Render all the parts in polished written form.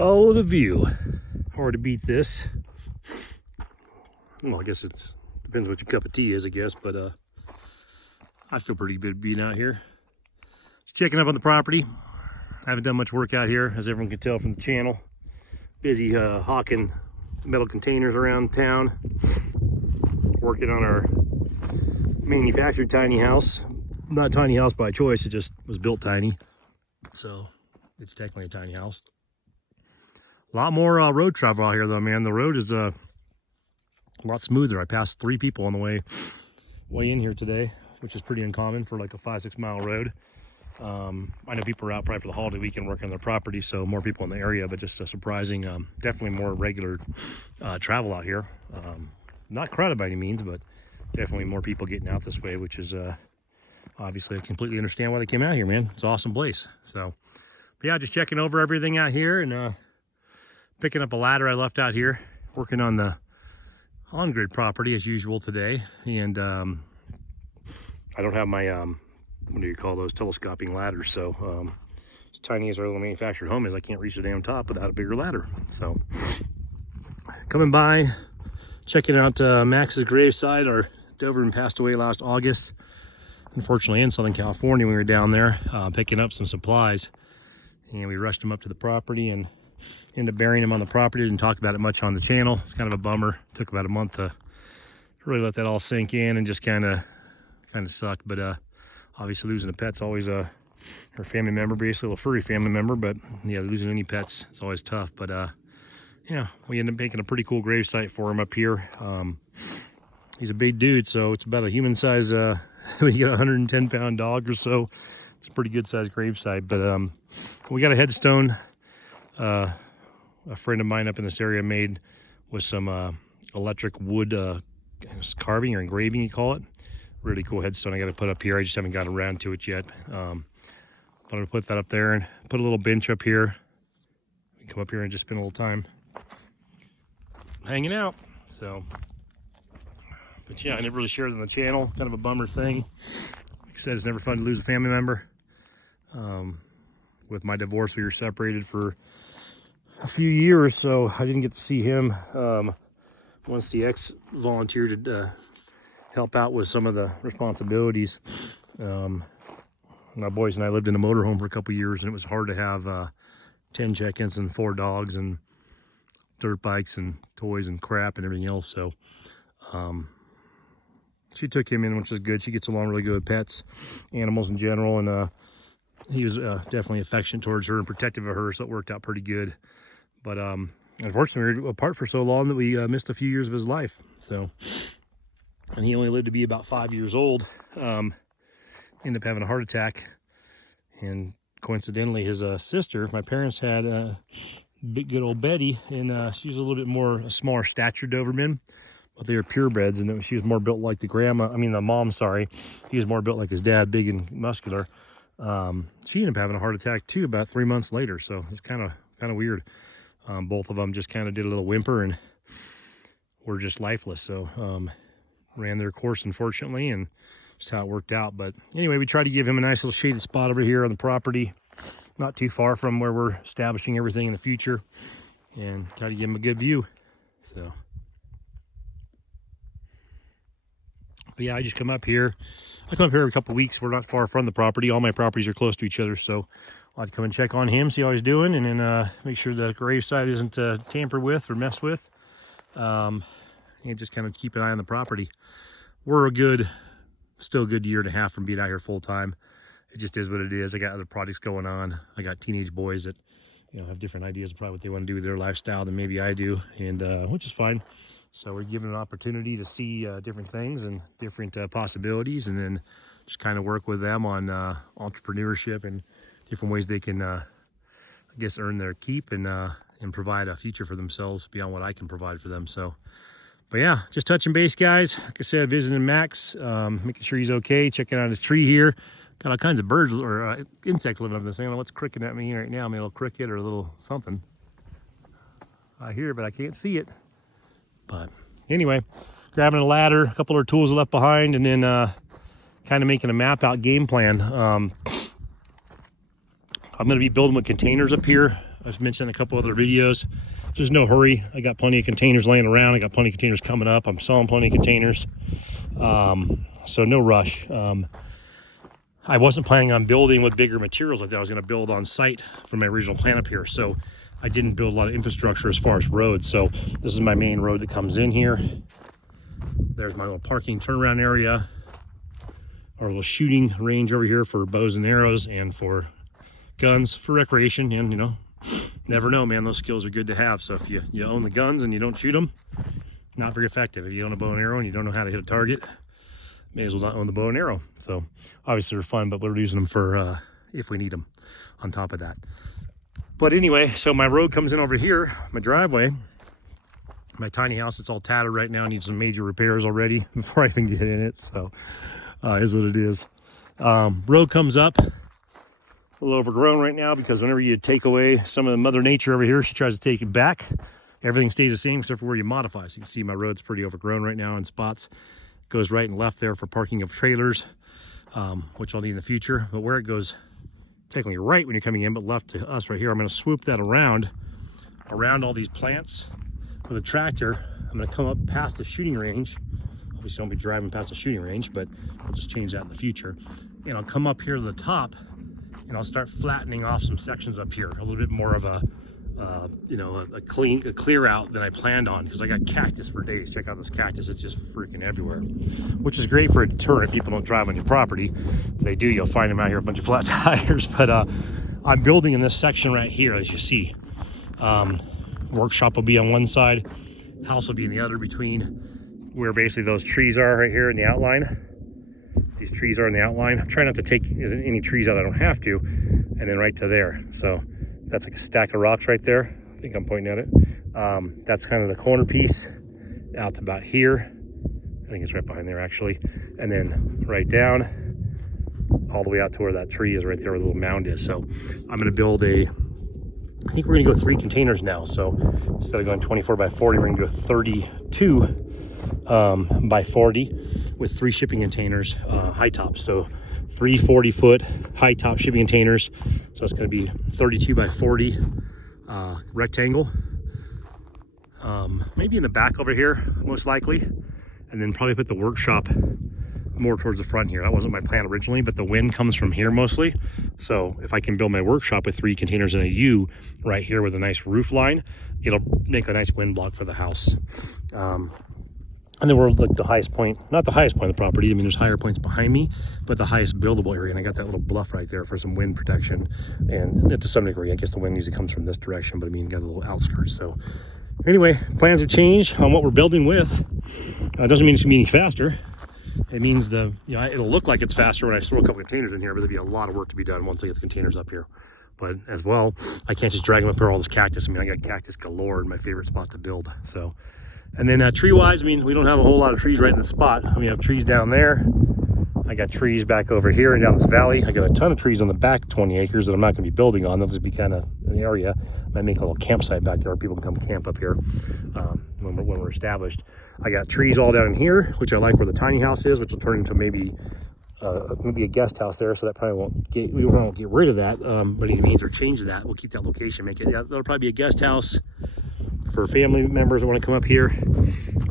Oh, the view. Hard to beat this. Well, I guess it depends what your cup of tea is, I guess, but I feel pretty good being out here. Just checking up on the property. I haven't done much work out here, as everyone can tell from the channel. Busy hawking metal containers around town. Working on our manufactured tiny house. Not tiny house by choice, it just was built tiny. So it's technically a tiny house. A lot more road travel out here though, man. The road is a lot smoother. I passed 3 people on the way in here today, which is pretty uncommon for like a 5-6 mile road. I know people are out probably for the holiday weekend working on their property, so more people in the area, but just a surprising, definitely more regular travel out here. Not crowded by any means, but definitely more people getting out this way, which is obviously I completely understand why they came out here, man. It's an awesome place. So, but yeah, just checking over everything out here and picking up a ladder I left out here, working on the on-grid property as usual today. And I don't have my, what do you call those, telescoping ladders. So as tiny as our little manufactured home is, I can't reach the damn top without a bigger ladder. So coming by, checking out Max's graveside. Our Doberman passed away last August, unfortunately in Southern California. We were down there picking up some supplies, and we rushed him up to the property and ended up burying him on the property. Didn't talk about it much on the channel. It's kind of a bummer. Took about a month to really let that all sink in, and just kind of sucked. But obviously losing a pet's always her family member, basically a little furry family member. But yeah, losing any pets, it's always tough. But yeah, we ended up making a pretty cool grave site for him up here. He's a big dude, so it's about a human size, when you get a 110-pound dog or so, it's a pretty good sized grave site. But we got a headstone a friend of mine up in this area made with some electric wood carving or engraving, you call it. Really cool headstone I got to put up here. I just haven't gotten around to it yet. But I'm gonna put that up there and put a little bench up here. Come up here and just spend a little time hanging out. So, but yeah, I never really shared it on the channel. Kind of a bummer thing. Like I said, it's never fun to lose a family member. With my divorce, we were separated for a few years, so I didn't get to see him. Once the ex volunteered to help out with some of the responsibilities. My boys and I lived in a motorhome for a couple years, and it was hard to have 10 chickens and 4 dogs and dirt bikes and toys and crap and everything else. So she took him in, which is good. She gets along really good with pets, animals in general, and he was definitely affectionate towards her and protective of her, so it worked out pretty good. But unfortunately, we were apart for so long that we missed a few years of his life. So, and he only lived to be about 5 years old. Ended up having a heart attack, and coincidentally, his sister, my parents had big good old Betty, and she was a little bit more a smaller stature Doberman, but they were purebreds, and she was more built like the mom. Sorry, he was more built like his dad, big and muscular. She ended up having a heart attack too about 3 months later, so it's kind of weird. Both of them just kind of did a little whimper and were just lifeless. So ran their course, unfortunately, and just how it worked out. But anyway, we tried to give him a nice little shaded spot over here on the property, not too far from where we're establishing everything in the future, and try to give him a good view. So, but yeah, I just come up here. I come up here every couple of weeks. We're not far from the property. All my properties are close to each other, so I'll have to come and check on him, see how he's doing, and then make sure the gravesite isn't tampered with or messed with. And just kind of keep an eye on the property. We're still a good year and a half from being out here full time. It just is what it is. I got other projects going on. I got teenage boys that, have different ideas of probably what they want to do with their lifestyle than maybe I do, and which is fine. So we're given an opportunity to see different things and different possibilities, and then just kind of work with them on entrepreneurship and different ways they can, I guess, earn their keep and provide a future for themselves beyond what I can provide for them. So, but yeah, just touching base, guys. Like I said, visiting Max, making sure he's okay, checking out his tree here. Got all kinds of birds or insects living up in this thing. I don't know what's cricking at me right now. Maybe a little cricket or a little something. I hear it, but I can't see it. But anyway, grabbing a ladder, a couple of tools left behind, and then kind of making a map out game plan. I'm going to be building with containers up here I've mentioned in a couple other videos. There's no hurry. I got plenty of containers laying around. I got plenty of containers coming up. I'm selling plenty of containers. So no rush. I wasn't planning on building with bigger materials like that. I was going to build on site from my original plan up here. So I didn't build a lot of infrastructure as far as roads. So this is my main road that comes in here. There's my little parking turnaround area. Our little shooting range over here for bows and arrows and for guns for recreation. And, you know, never know, man. Those skills are good to have. So if you own the guns and you don't shoot them, not very effective. If you own a bow and arrow and you don't know how to hit a target, may as well not own the bow and arrow. So obviously they're fun, but we're using them for if we need them on top of that. But anyway, so my road comes in over here, my driveway. My tiny house, it's all tattered right now, needs some major repairs already before I even get in it. So is what it is. Road comes up, a little overgrown right now because whenever you take away some of the Mother Nature over here, she tries to take it back. Everything stays the same except for where you modify. So you can see my road's pretty overgrown right now in spots. Goes right and left there for parking of trailers, which I'll need in the future. But where it goes technically right when you're coming in, but left to us right here, I'm going to swoop that around all these plants with a tractor. I'm going to come up past the shooting range. Obviously, I won't be driving past the shooting range, but I'll just change that in the future. And I'll come up here to the top, and I'll start flattening off some sections up here, a little bit more of a clear out than I planned on, because I got cactus for days. Check out this cactus, it's just freaking everywhere, which is great for a deterrent. People don't drive on your property. If they do, you'll find them out here, a bunch of flat tires. But I'm building in this section right here, as you see. Workshop will be on one side, house will be in the other, between where basically those trees are right here in the outline. These trees are in the outline. I'm trying not to take any trees out I don't have to, and then right to there. So that's like a stack of rocks right there. I think I'm pointing at it. That's kind of the corner piece out to about here. I think it's right behind there actually. And then right down all the way out to where that tree is right there where the little mound is. So I'm going to build I think we're going to go 3 containers now. So instead of going 24 by 40, we're going to go 32 by 40 with 3 shipping containers, high tops. So 3 40-foot high top shipping containers. So it's going to be 32 by 40 rectangle. Maybe in the back over here, most likely. And then probably put the workshop more towards the front here. That wasn't my plan originally, but the wind comes from here mostly. So if I can build my workshop with 3 containers in a U right here with a nice roof line, it'll make a nice wind block for the house. And then we're like the highest point, not the highest point of the property. I mean, there's higher points behind me, but the highest buildable area. And I got that little bluff right there for some wind protection. And to some degree, I guess the wind usually comes from this direction, but I mean, got a little outskirts. So anyway, plans have changed on what we're building with. Doesn't mean it's gonna be any faster. It means it'll look like it's faster when I throw a couple containers in here, but there'll be a lot of work to be done once I get the containers up here. But as well, I can't just drag them up here all this cactus. I mean, I got cactus galore in my favorite spot to build. So, and then tree-wise, I mean, we don't have a whole lot of trees right in the spot. We have trees down there. I got trees back over here and down this valley. I got a ton of trees on the back 20 acres that I'm not going to be building on. They'll just be kind of an area. I might make a little campsite back there where people can come camp up here when we're established. I got trees all down in here, which I like where the tiny house is, which will turn into maybe a guest house there. So that probably we won't get rid of that, but it means or change that. We'll keep that location, that'll probably be a guest house for family members that want to come up here.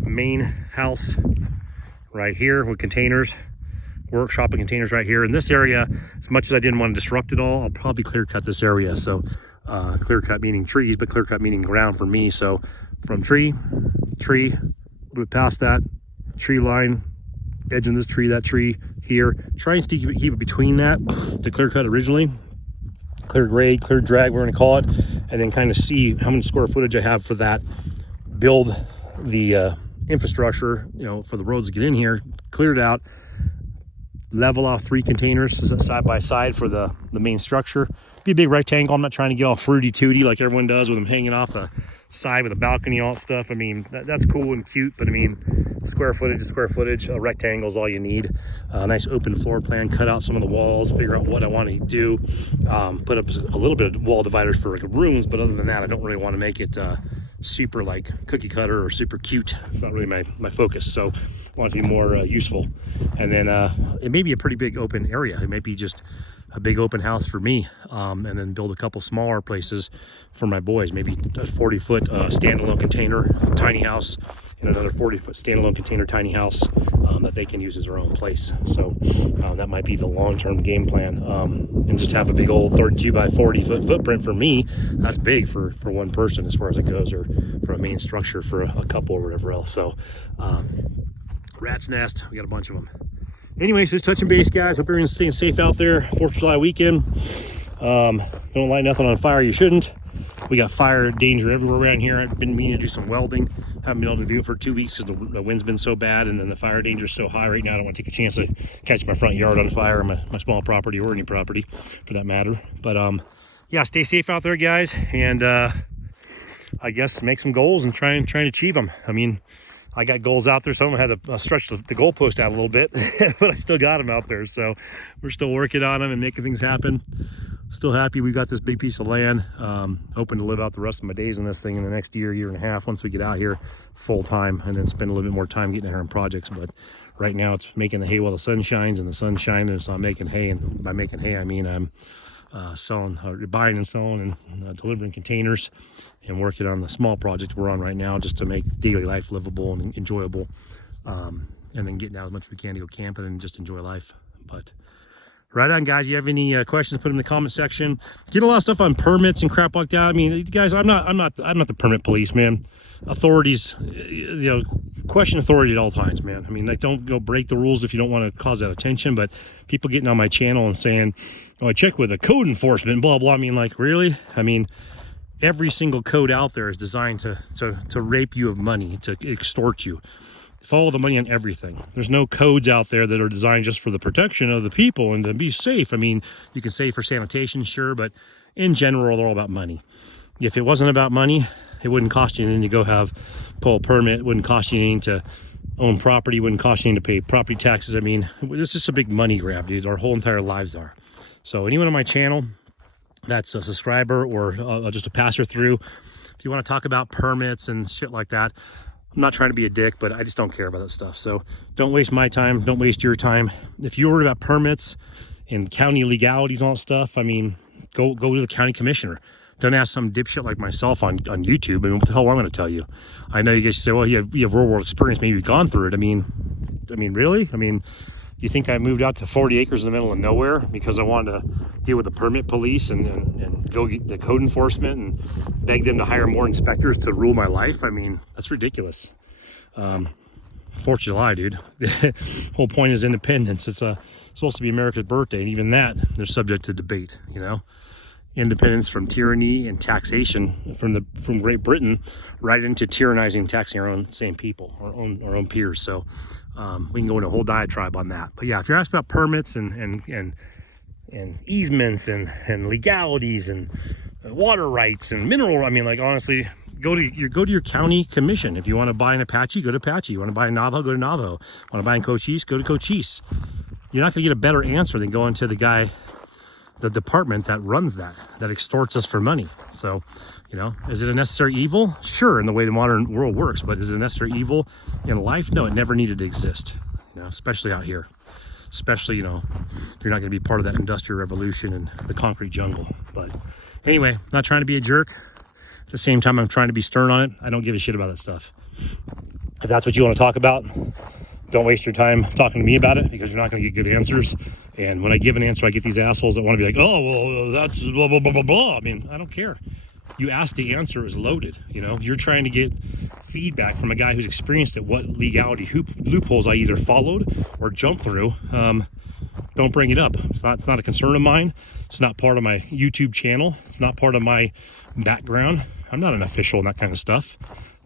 Main house right here with containers. Workshop and containers right here in this area. As much as I didn't want to disrupt it all, I'll probably clear cut this area. So clear cut meaning trees, but clear cut meaning ground for me. So from tree, past that tree line, edge in this tree, that tree here. Try and keep it between that to clear cut originally. Clear grade, clear drag, we're going to call it, and then kind of see how much square footage I have for that. Build the infrastructure, for the roads to get in here, clear it out. Level off 3 containers side by side for the main structure. Be a big rectangle. I'm not trying to get all fruity tooty like everyone does with them hanging off the side with a balcony and all that stuff. I mean, that's cool and cute, but I mean, square footage is square footage. A rectangle is all you need. A nice open floor plan, cut out some of the walls, figure out what I want to do. Put up a little bit of wall dividers for rooms, but other than that, I don't really want to make it super like cookie cutter or super cute. It's not really my focus. So I want it to be more useful. And then it may be a pretty big open area. It might be just a big open house for me, and then build a couple smaller places for my boys, maybe a 40-foot standalone container tiny house, and another 40-foot standalone container tiny house that they can use as their own place. So that might be the long-term game plan, and just have a big old 32 by 40 foot footprint for me. That's big for one person as far as it goes, or for a main structure for a couple or whatever else. So rat's nest, we got a bunch of them. Anyways, just touching base, guys. Hope everyone's staying safe out there. 4th of July weekend. Don't light nothing on fire you shouldn't. We got fire danger everywhere around here. I've been meaning to do some welding. Haven't been able to do it for 2 weeks because the wind's been so bad, and then the fire danger is so high right now. I don't want to take a chance to catch my front yard on fire, or my small property, or any property for that matter. But yeah, stay safe out there, guys, and I guess make some goals and try to achieve them. I mean, I got goals out there. Some of them had to stretch the goalpost out a little bit, but I still got them out there. So we're still working on them and making things happen. Still happy we got this big piece of land. Hoping to live out the rest of my days in this thing in the next year and a half once we get out here full time, and then spend a little bit more time getting out here on projects. But right now it's making the hay while the sun shines, and the sun's shining, and it's not making hay. And by making hay, I mean I'm buying and selling and delivering containers, and working on the small project we're on right now, just to make daily life livable and enjoyable, and then getting out as much as we can to go camping and just enjoy life. But right on, guys. You have any questions, put them in the comment section. Get a lot of stuff on permits and crap like that. I mean, guys, I'm not the permit police, man. Authorities, question authority at all times, man. I mean, like, don't go break the rules if you don't want to cause that attention. But people getting on my channel and saying, oh, I checked with the code enforcement, blah blah. I mean, like, really? I mean, every single code out there is designed to rape you of money, to extort you. Follow the money on everything. There's no codes out there that are designed just for the protection of the people and to be safe. I mean, you can say for sanitation, sure, but in general, they're all about money. If it wasn't about money, it wouldn't cost you anything to go pull a permit. It wouldn't cost you anything to own property. It wouldn't cost you anything to pay property taxes. I mean, it's just a big money grab, dude. Our whole entire lives are. So anyone on my channel that's a subscriber or just a passer through, if you want to talk about permits and shit like that, I'm not trying to be a dick, but I just don't care about that stuff. So don't waste my time. Don't waste your time. If you're worried about permits and county legalities and all that stuff, I mean, go to the county commissioner. Don't ask some dipshit like myself on YouTube. I mean, what the hell am I going to tell you? I know you guys say, well, you have real world experience. Maybe you've gone through it. I mean, really? I mean, you think I moved out to 40 acres in the middle of nowhere because I wanted to deal with the permit police and go get the code enforcement and beg them to hire more inspectors to rule my life? I mean, that's ridiculous. 4th of July, dude. The whole point is independence. It's supposed to be America's birthday, and even that, they're subject to debate, Independence from tyranny and taxation from Great Britain right into tyrannizing and taxing our own same people, our own peers. So we can go into a whole diatribe on that. But yeah, if you're asked about permits and easements and legalities and water rights and mineral, I mean, like, honestly, go to your county commission. If you want to buy an Apache, go to Apache. You want to buy a Navajo, go to Navajo. Want to buy in Cochise, go to Cochise. You're not going to get a better answer than going to the department that runs that extorts us for money. So, is it a necessary evil? Sure, in the way the modern world works, but is it a necessary evil in life? No, it never needed to exist, especially out here. Especially, if you're not going to be part of that industrial revolution and the concrete jungle. But anyway, not trying to be a jerk. At the same time, I'm trying to be stern on it. I don't give a shit about that stuff. If that's what you want to talk about, don't waste your time talking to me about it, because you're not going to get good answers. And when I give an answer, I get these assholes that want to be like, oh, well, that's blah, blah, blah, blah, blah. I mean, I don't care. You asked, the answer is loaded. You're trying to get feedback from a guy who's experienced it, what legality loopholes I either followed or jumped through. Don't bring it up. It's not a concern of mine. It's not part of my YouTube channel. It's not part of my background. I'm not an official in that kind of stuff.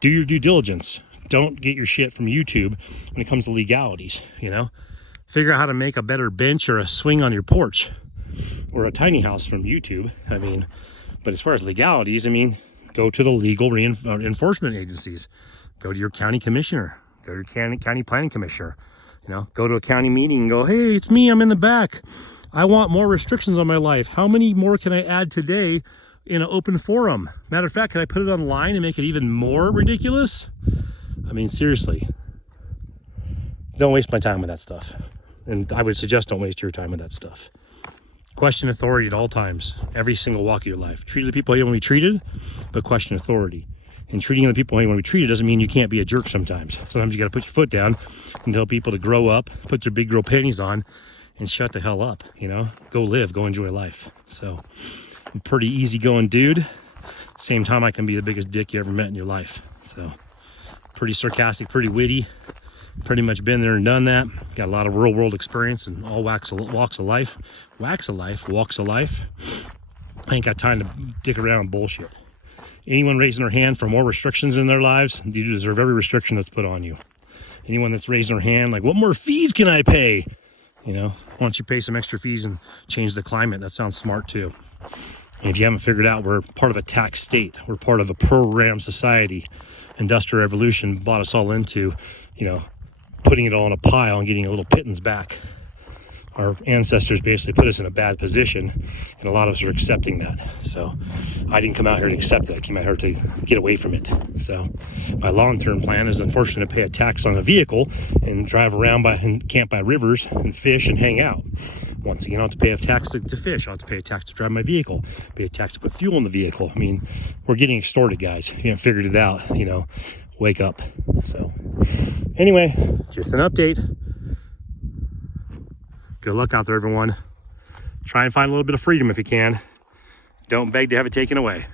Do your due diligence. Don't get your shit from YouTube when it comes to legalities, Figure out how to make a better bench or a swing on your porch or a tiny house from YouTube. I mean, but as far as legalities, I mean, go to the legal enforcement agencies. Go to your county commissioner. Go to your county planning commissioner. Go to a county meeting and go, hey, it's me, I'm in the back. I want more restrictions on my life. How many more can I add today in an open forum? Matter of fact, can I put it online and make it even more ridiculous? I mean, seriously. Don't waste my time with that stuff. And I would suggest don't waste your time with that stuff. Question authority at all times, every single walk of your life. Treat the people how you want to be treated, but question authority. And treating the people how you want to be treated doesn't mean you can't be a jerk sometimes. Sometimes you got to put your foot down and tell people to grow up, put their big girl panties on, and shut the hell up, you know? Go live, go enjoy life. So, I'm a pretty easygoing dude. Same time, I can be the biggest dick you ever met in your life. So, pretty sarcastic, pretty witty. Pretty much been there and done that. Got a lot of real world experience in all walks of life. Walks of life. I ain't got time to dick around and bullshit. Anyone raising their hand for more restrictions in their lives, you deserve every restriction that's put on you. Anyone that's raising their hand, like, what more fees can I pay? You know, why don't you pay some extra fees and change the climate? That sounds smart too. And if you haven't figured out, we're part of a tax state. We're part of a program society. Industrial revolution brought us all into, you know, putting it all in a pile and getting a little pittance back. Our ancestors basically put us in a bad position, and a lot of us are accepting that. So I didn't come out here to accept that. I came out here to get away from it. So my long-term plan is unfortunately to pay a tax on a vehicle and drive around and camp by rivers and fish and hang out. Once again, I'll have to pay a tax to fish. I'll have to pay a tax to drive my vehicle, pay a tax to put fuel in the vehicle. I mean, we're getting extorted, guys. If you haven't figured it out, you know, wake up. So anyway, just an update. Good luck out there, everyone. Try and find a little bit of freedom if you can. Don't beg to have it taken away.